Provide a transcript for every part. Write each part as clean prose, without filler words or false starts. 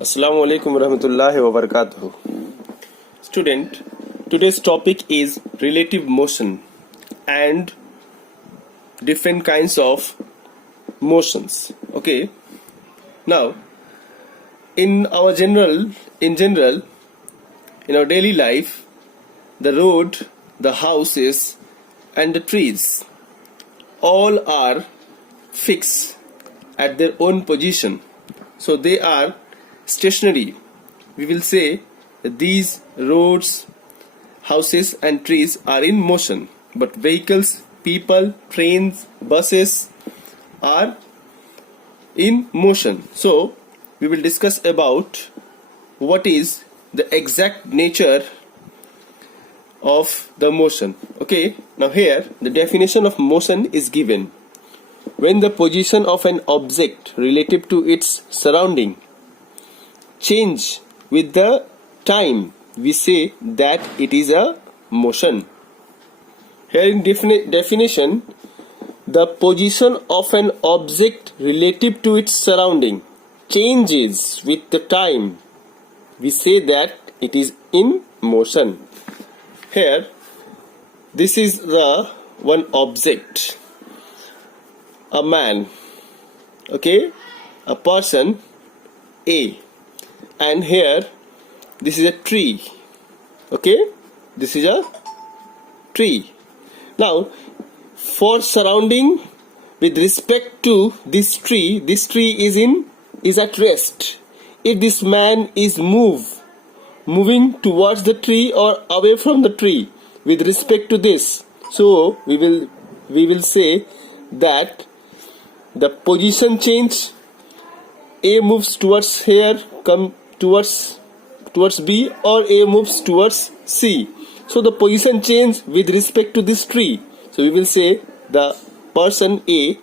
Assalamu alaikum warahmatullahi wabarakatuh. Student, today's topic is relative motion and different kinds of motions. Okay. Now, in our daily life, the road, the houses, and the trees all are fixed at their own position. So they are stationary. We will say that these roads, houses and trees are in motion, but vehicles, people, trains, buses are in motion. So we will discuss about what is the exact nature of the motion. Okay, now here the definition of motion is given. When the position of an object relative to its surrounding change with the time, we say that it is a motion. Here in definition, the position of an object relative to its surrounding changes with the time, we say that it is in motion. Here, this is the one object, a man, okay, a person A, and here this is a tree, okay, this is a tree. Now for surrounding with respect to this tree is at rest. If this man is moving towards the tree or away from the tree with respect to this, so we will say that the position change. A moves towards here, come towards B, or A moves towards C. So the position change with respect to this tree. So we will say the person A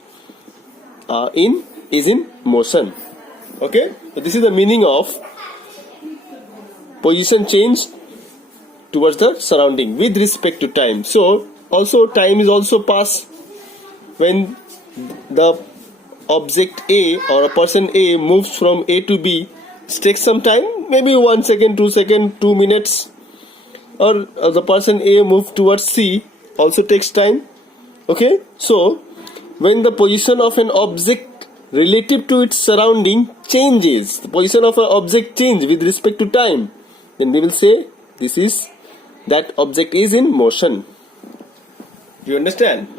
is in motion. Okay, so this is the meaning of position change towards the surrounding with respect to time. So also time is also passed when the object A or a person A moves from A to B. It takes some time, maybe 1 second, 2 seconds, 2 minutes. Or the person A moves towards C, also takes time. Okay, so when the position of an object relative to its surrounding changes, the position of an object changes with respect to time, then we will say that object is in motion. Do you understand?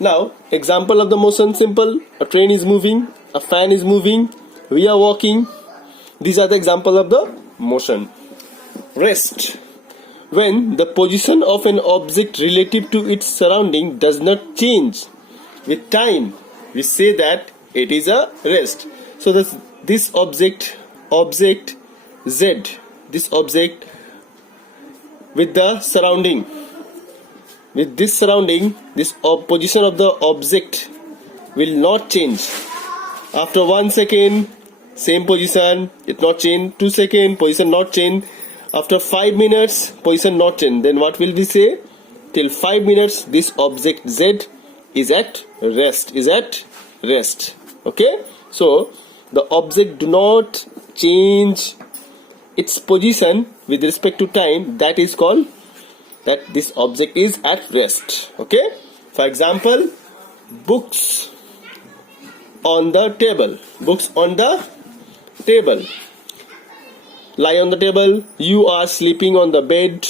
Now, example of the motion, simple. A train is moving, a fan is moving, we are walking. These are the examples of the motion. Rest. When the position of an object relative to its surrounding does not change with time, we say that it is a rest. So this object Z, this object with the surrounding, with this surrounding, this position of the object will not change. After 1 second, same position, it not change. 2 seconds, position not change. After 5 minutes, position not change. Then what will we say? Till 5 minutes, this object Z is at rest. Okay? So the object do not change its position with respect to time. That is called that this object is at rest. Okay? For example, books on the table. Books on the table. Lie on the table. You are sleeping on the bed.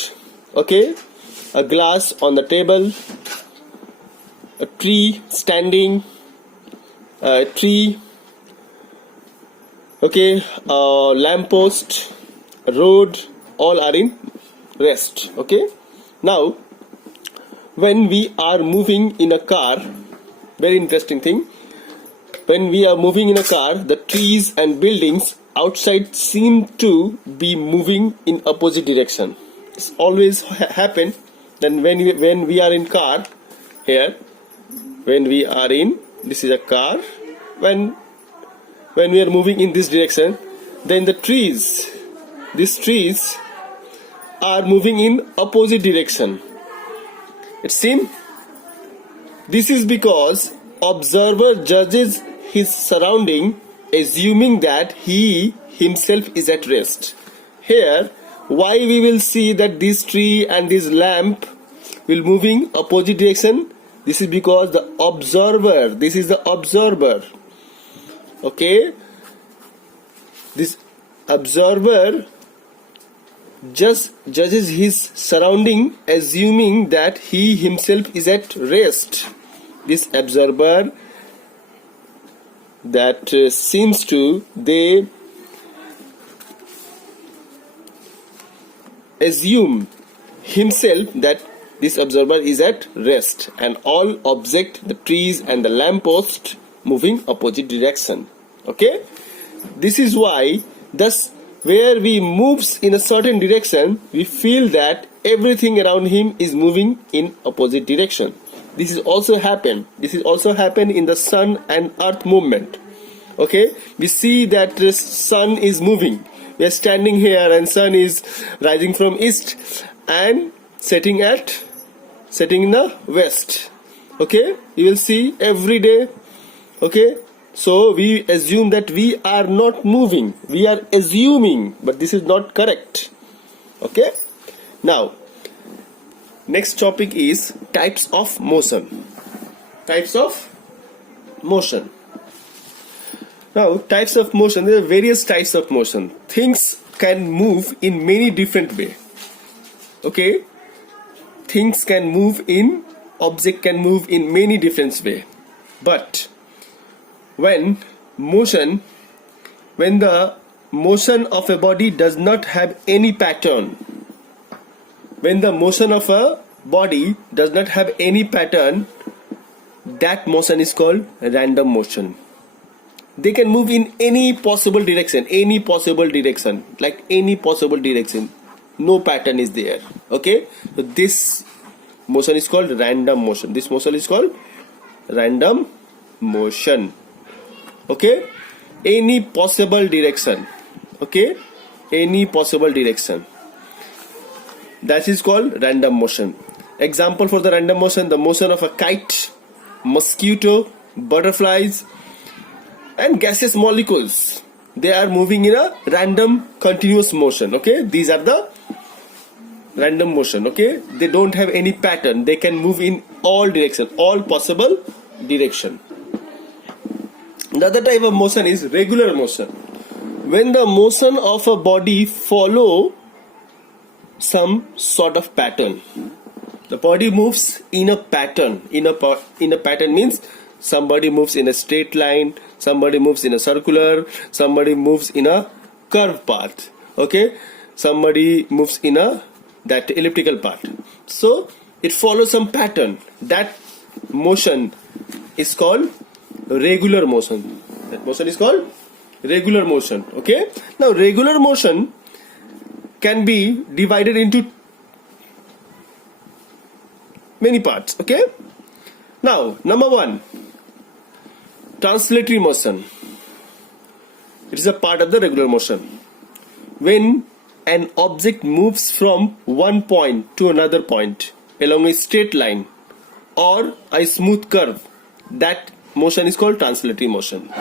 Okay? A glass on the table. A tree standing. A tree. Okay? A lamppost. A road. All are in rest. Okay? Now, when we are moving in a car, very interesting thing, when we are moving in a car, the trees and buildings outside seem to be moving in opposite direction. It's always happen. Then when we are in car, here, when we are in, this is a car, when we are moving in this direction, then these trees are moving in opposite direction. It seems this is because observer judges his surrounding assuming that he himself is at rest. Here, why we will see that this tree and this lamp will moving opposite direction? This is because the observer, this is the observer, okay? This observer just judges his surrounding, assuming that he himself is at rest. This observer that seems to, they assume himself that this observer is at rest, and all object, the trees and the lamppost, moving opposite direction. Okay, this is why, thus, where we moves in a certain direction, we feel that everything around him is moving in opposite direction. This is also happen. This is also happen in the sun and earth movement. Okay, we see that the sun is moving. We are standing here, and sun is rising from east and setting in the west. Okay, you will see every day. Okay, so we assume that we are not moving. We are assuming, but this is not correct. Okay, now next topic is types of motion. Types of motion. Now, types of motion, there are various types of motion. Things can move in many different ways. Okay, things can move in, object can move in many different ways. But when the motion of a body does not have any pattern, when the motion of a body does not have any pattern, that motion is called random motion. They can move in any possible direction, like any possible direction. No pattern is there. Okay, so this motion is called random motion. This motion is called random motion. Okay, any possible direction. Okay, any possible direction. That is called random motion. Example for the random motion: the motion of a kite, mosquito, butterflies, and gaseous molecules. They are moving in a random continuous motion. Okay, these are the random motion. Okay, they don't have any pattern. They can move in all direction, all possible direction. The other type of motion is regular motion. When the motion of a body follow some sort of pattern, the body moves in a pattern. In a pattern means somebody moves in a straight line, somebody moves in a circular, somebody moves in a curved path. Okay, somebody moves in that elliptical path. So it follows some pattern. That motion is called regular motion. That motion is called regular motion. Okay, now regular motion can be divided into many parts. Okay, now number one, translatory motion. It is a part of the regular motion. When an object moves from one point to another point along a straight line or a smooth curve, that motion is called translatory motion.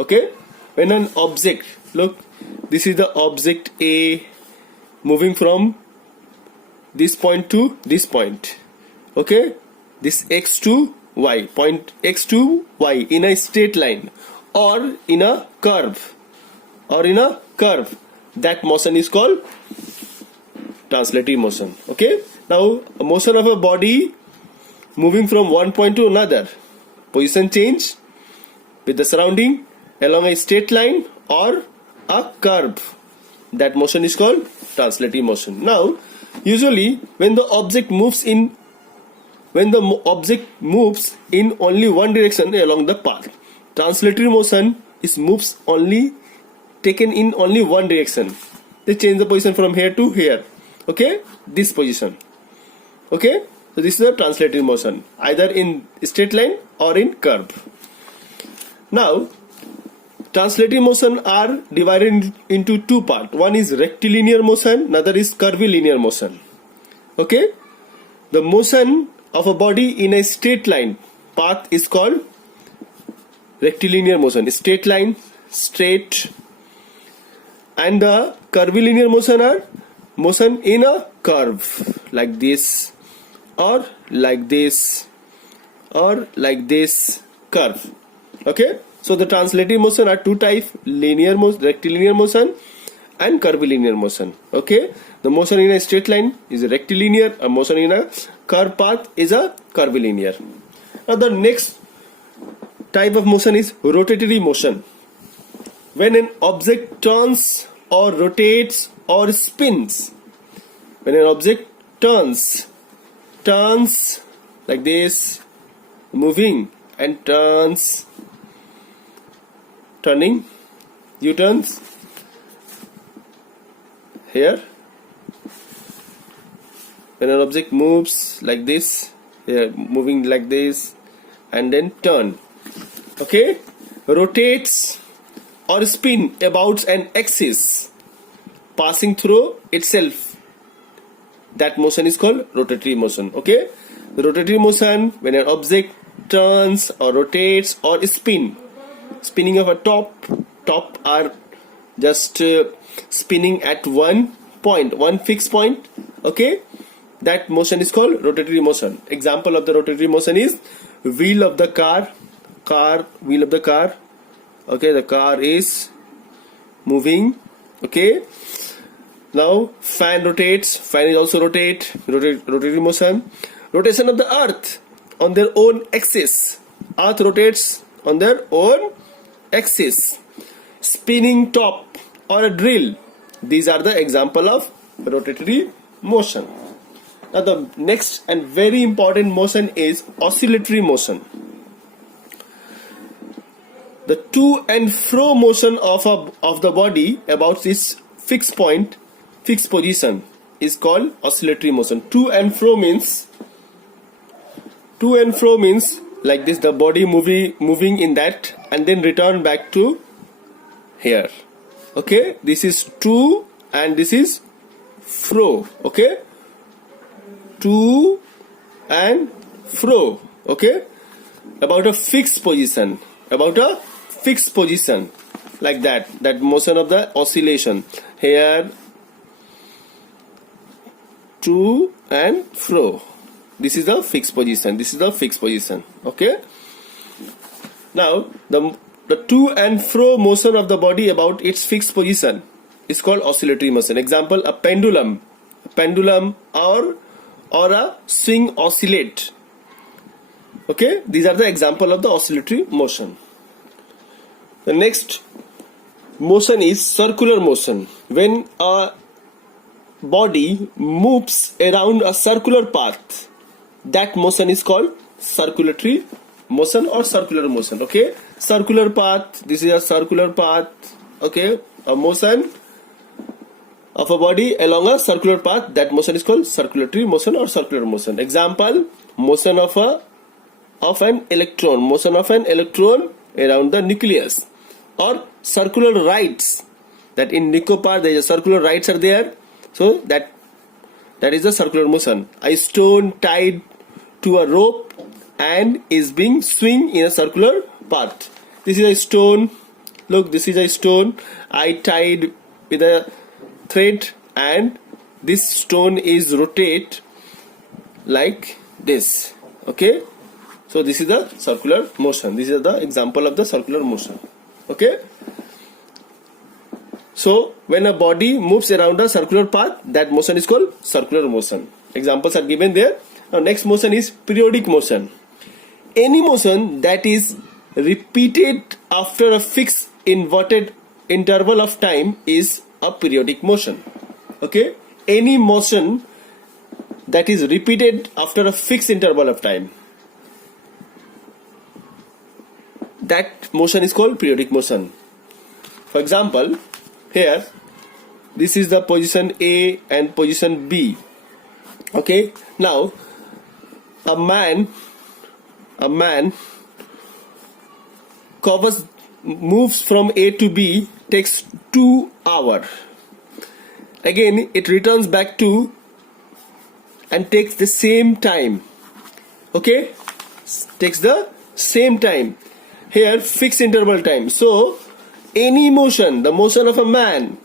Okay, when an object, look, this is the object A moving from this point to this point. Okay, this x to y, point x to y in a straight line or in a curve, that motion is called translatory motion. Okay, now a motion of a body moving from one point to another, position change with the surrounding along a straight line or a curve, that motion is called translatory motion. Now usually when the object moves in only one direction along the path, translatory motion is moves only taken in only one direction. They change the position from here to here. Okay, this position. Okay, so this is the translatory motion, either in straight line or in curve. Now translatory motion are divided into two parts. One is rectilinear motion, another is curvilinear motion. Okay, the motion of a body in a straight line path is called rectilinear motion. Straight line, straight, and the curvilinear motion are motion in a curve, like this, or like this, or like this curve. Okay, so the translatory motion are two types: linear motion, rectilinear motion, and curvilinear motion. Okay, the motion in a straight line is a rectilinear, a motion in a curve path is a curvilinear. Now the next type of motion is rotatory motion. When an object turns or rotates or spins, when an object turns like this, moving, and turning, U-turns here. When an object moves like this, here, moving like this, and then turn. Okay, rotates or spin about an axis, passing through itself. That motion is called rotatory motion. Okay, the rotatory motion, when an object turns or rotates or spinning of a top are just spinning at one point, one fixed point. Okay, that motion is called rotatory motion. Example of the rotatory motion is wheel of the car, wheel of the car. Okay, the car is moving. Okay, now fan rotates, fan is also rotatory motion. Rotation of the earth on their own axis, earth rotates on their own axis. Spinning top or a drill, these are the example of rotatory motion. Now the next and very important motion is oscillatory motion. The to and fro motion of the body about this fixed point, fixed position, is called oscillatory motion. To and fro means like this, the body moving in that and then return back to here. Okay, this is to and this is fro. Okay, to and fro. Okay, about a fixed position, like that motion of the oscillation here, to and fro. This is the fixed position. Okay, now the to and fro motion of the body about its fixed position is called oscillatory motion. Example, a pendulum or a swing oscillate. Okay, these are the example of the oscillatory motion. The next motion is circular motion. When a body moves around a circular path, that motion is called circulatory motion or circular motion. Okay, circular path, this is a circular path. Okay, a motion of a body along a circular path, that motion is called circulatory motion or circular motion. Example, motion of an electron around the nucleus, or circular rites, that in Nicopar there is a circular rites are there, so that is the circular motion. A stone tied to a rope and is being swung in a circular path. This is a stone. Look, this is a stone I tied with a thread, and this stone is rotate like this. Okay, so this is the circular motion. This is the example of the circular motion. Okay, so when a body moves around a circular path, that motion is called circular motion. Examples are given there. Now next motion is periodic motion. Any motion that is repeated after a fixed inverted interval of time is a periodic motion. Okay, any motion that is repeated after a fixed interval of time, that motion is called periodic motion. For example, here this is the position A and position B. Okay, now a man moves from A to B, takes 2 hours. Again it returns back to and takes the same time. Okay, takes the same time. Here fixed interval time. So any motion, the motion of a man,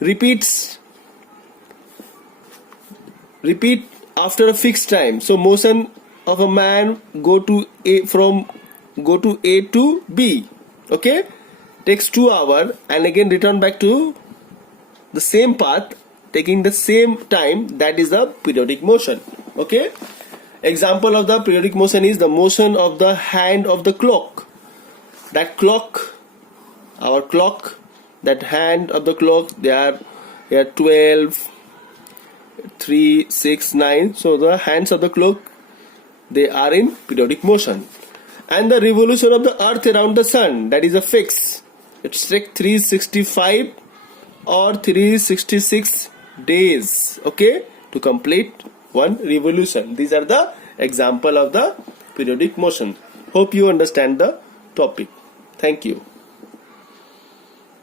repeat after a fixed time. So motion of a man go to A to B, okay, takes 2 hours and again return back to the same path taking the same time. That is the periodic motion. Okay, example of the periodic motion is the motion of the hand of the clock. That clock, our clock, that hand of the clock, they are 12, 3, 6, 9. So the hands of the clock, they are in periodic motion. And the revolution of the earth around the sun, that is a fix. It's take 365 or 366 days, okay, to complete one revolution. These are the example of the periodic motion. Hope you understand the topic. Thank you.